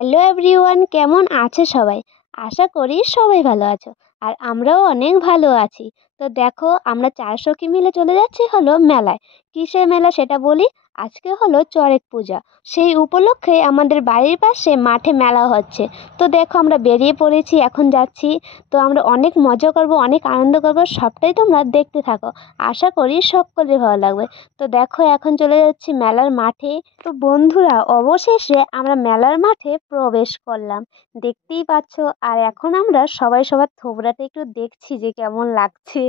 Hello everyone, কেমন আছে সবাই? আশা করি সবাই ভালো আছো। আর আমরাও অনেক ভালো আছি। তো দেখো, আমরা 4 সখী মিলে চলে যাচ্ছি হলো মেলায়। কিসের মেলা সেটা বলি। আজকে হলো চড়ক পূজা। সেই উপলক্ষে আমাদের বাড়ির পাশে মাঠে মেলা হচ্ছে। তো দেখো, আমরা বেরিয়ে পড়েছি, এখন যাচ্ছি। তো আমরা অনেক মজা করব, অনেক আনন্দ করব, সবটাই তোমরা দেখতে থাকো। আশা করি সকলের ভালো লাগবে। তো দেখো, এখন চলে যাচ্ছি মেলার মাঠে। তো বন্ধুরা, অবশেষে আমরা মেলার মাঠে প্রবেশ করলাম, দেখতেই পাচ্ছ। আর এখন আমরা সবাই সবার থোবরাটা একটু দেখছি যে কেমন লাগছে।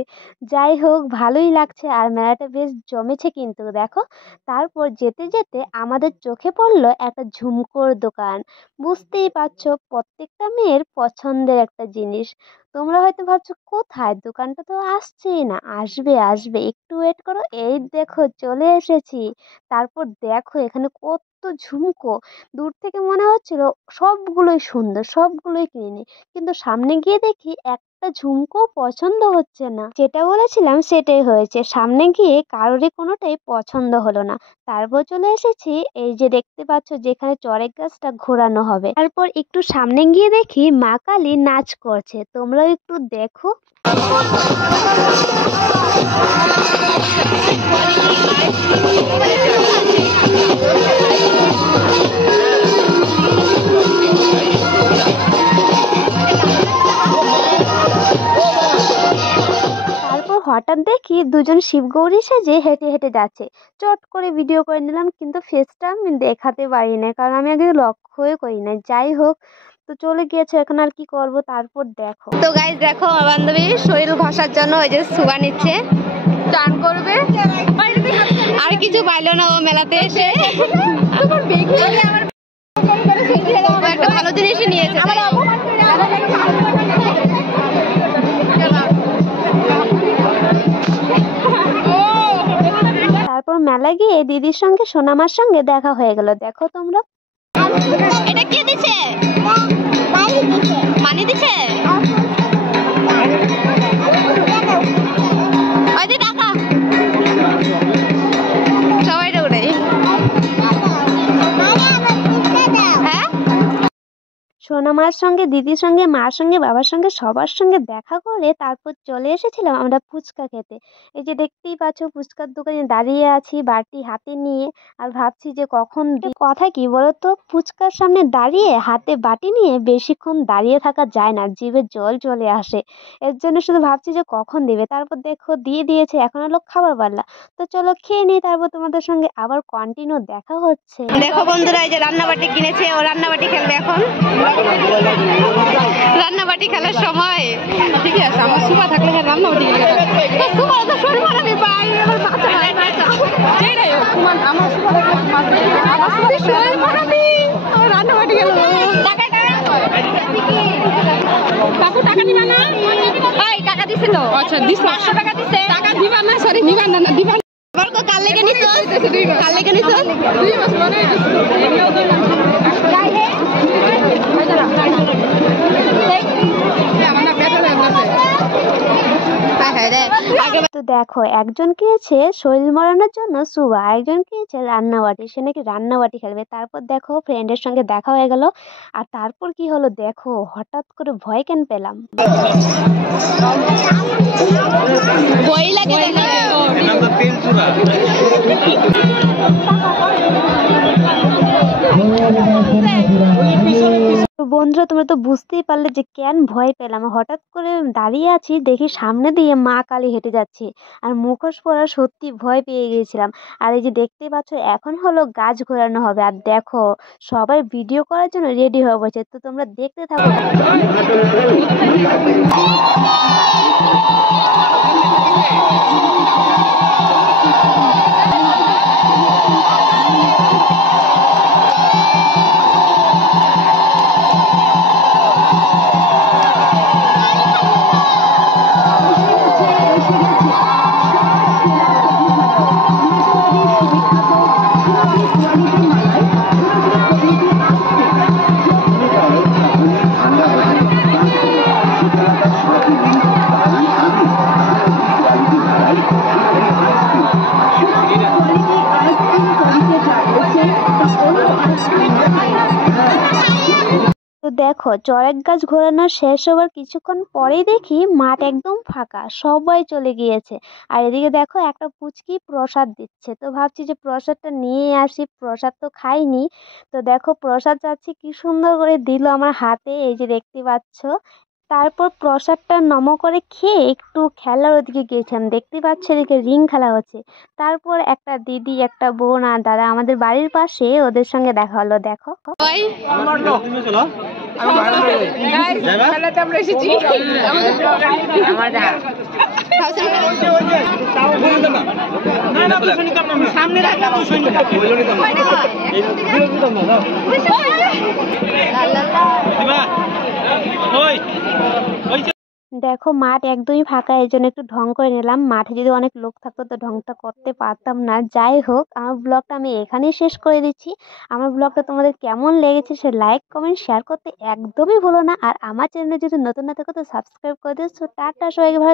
যাই হোক, ভালোই লাগছে। আর মেলাটা বেশ জমেছে কিন্তু দেখো। তারপর যেতে যেতে আমাদের চোখে পড়লো একটা ঝুমকোর দোকান। বুঝতেই পারছো, প্রত্যেকটা মেয়ের পছন্দের একটা জিনিস। তোমরা হয়তো ভাবছো কোথায়, দোকানটা তো আসছেই না। আসবে আসবে, একটু ওয়েট করো, এই দেখো চলে এসেছি। তারপর দেখো এখানে কত ঝুমকো। দূর থেকে মনে হচ্ছিল সবগুলোই সুন্দর, সবগুলোই কিনে নিই। কিন্তু সামনে গিয়ে দেখি একটা ঝুমকো পছন্দ হচ্ছে না। যেটা বলেছিলাম সেটাই হয়েছে, সামনে গিয়ে কারোরই কোনোটাই পছন্দ হলো না। তারপর চলে এসেছি এই যে দেখতে পাচ্ছ, যেখানে চড়ক গাছটা ঘোরানো হবে। তারপর একটু সামনে গিয়ে দেখি মা কালী নাচ করছে, তোমরাও একটু দেখো। হঠাৎ দেখি দুজন শিবগৌরী সেজে হেঁটে হেঁটে যাচ্ছে। চট করে ভিডিও করে নিলাম, কিন্তু ফেসটা আমি দেখাতে পারি না, কারণ আমি আগে লক্ষ্যই করি না। যাই হোক, তো চলে গিয়েছে, এখন আর কি করব। তারপর দেখো, তো গাইস দেখো, আমার বান্ধবী শরীর ঘষার জন্য ওই যে সুগা নিচ্ছে, টান করবে। আর কিছু পাইলো না ও মেলাতে এসে। একটা ভালো জিনিসই নিয়েছে। তারপর মেলা গিয়ে দিদির সঙ্গে সোনামার সঙ্গে দেখা হয়ে গেল। দেখো তোমরা, এটা কে দিছে? পানি দিছে। সবাই দৌড়াই। সোনামার সঙ্গে, দিদির সঙ্গে, মার সঙ্গে, বাবার সঙ্গে, সবার সঙ্গে দেখা করে তারপর চলে এসেছিলাম আমরা ফুচকা খেতে। এই যে দেখতেই পাচ্ছ, ফুচকার দোকানে দাঁড়িয়ে আছি বাটি হাতে নিয়ে। আর ভাবছি যে কখন কথা কি বলতো, ফুচকার সামনে দাঁড়িয়ে হাতে বাটি নিয়ে বেশিক্ষণ দাঁড়িয়ে থাকা যায় না, জিভে জল চলে আসে। এর জন্য শুধু ভাবছি যে কখন দেবে। তারপর দেখো দিয়ে দিয়েছে, এখন হলো খাবার পাল্লা। তো চলো খেয়ে নিই, তারপর তোমাদের সঙ্গে আবার কন্টিনিউ দেখা হচ্ছে। দেখো বন্ধুরা, এই যে রান্নাবাটি কিনেছে, ও রান্নাবাটি খেলবে এখন। রান্নাবাটি খেলার সময় ঠিক আছে, আমার সুপা থাকলে রান্নাবাটি রান্নাবাটি খেলবো। কাকু টাকা দিবা না? টাকা দিছে তো। আচ্ছা, 500 টাকা দিছে। টাকা দিবা না? সরি, দিবা না, দিবা না। কাল লেগে নিছো, কাল লেগে নিছো 2 মাস মানে তো দেখো, একজন কিনেছে শরীর মরানোর জন্য সুবা, একজন কিনেছে রান্নাবাটি, সে নাকি রান্নাবাটি খেলবে। তারপর দেখো ফ্রেন্ডের সঙ্গে দেখা হয়ে গেল। আর তারপর কি হলো দেখো, হঠাৎ করে ভয় কেন পেলাম। ভয় লাগে বন্ধুরা, তোমরা তো বুঝতেই পারলে যে কেন ভয় পেলাম। হঠাৎ করে দাঁড়িয়ে আছি, দেখি সামনে দিয়ে মা কালী হেঁটে যাচ্ছে। আর মুখোশ পরা সত্যি ভয় পেয়ে গিয়েছিলাম। আর এই যে দেখতেই পাচ্ছ, এখন হলো গাছ ঘোরানো হবে। আর দেখো, সবাই ভিডিও করার জন্য রেডি হয়ে বসে। তো তোমরা দেখতে থাকো। দেখো চড়ক গাছ ঘোরানো শেষ হবার কিছুক্ষণ পরেই দেখি মাঠ একদম ফাঁকা, সবাই চলে গিয়েছে। আর এদিকে দেখো একটা পুচকি প্রসাদ দিচ্ছে, তো ভাবছি যে প্রসাদটা নিয়ে আসি, প্রসাদ তো খাইনি। তো দেখো প্রসাদ যাচ্ছি কি সুন্দর করে দিল আমার হাতে, এই যে দেখতে পাচ্ছ। তারপর প্রসাদটা নম করে খেয়ে একটু খেলার ওদিকে গিয়েছিলাম, দেখতে পাচ্ছ এদিকে রিং খেলা হচ্ছে। তারপর একটা দিদি, একটা বোন আর দাদা আমাদের বাড়ির পাশে, ওদের সঙ্গে দেখা হলো। দেখো দেখো মাঠ একদমই ফাঁকা, এই জন্য একটু ঢং করে নিলাম। মাঠে যদি অনেক লোক থাকতো তো ঢংটা করতে পারতাম না। যাই হোক, আমার ব্লগটা আমি এখানেই শেষ করে দিচ্ছি। আমার ব্লগটা তোমাদের কেমন লেগেছে সে লাইক কমেন্ট শেয়ার করতে একদমই ভুলো না। আর আমার চ্যানেলে যদি নতুন না থাকো তো সাবস্ক্রাইব করে দিও। টাটা, সবাইকে ভালো।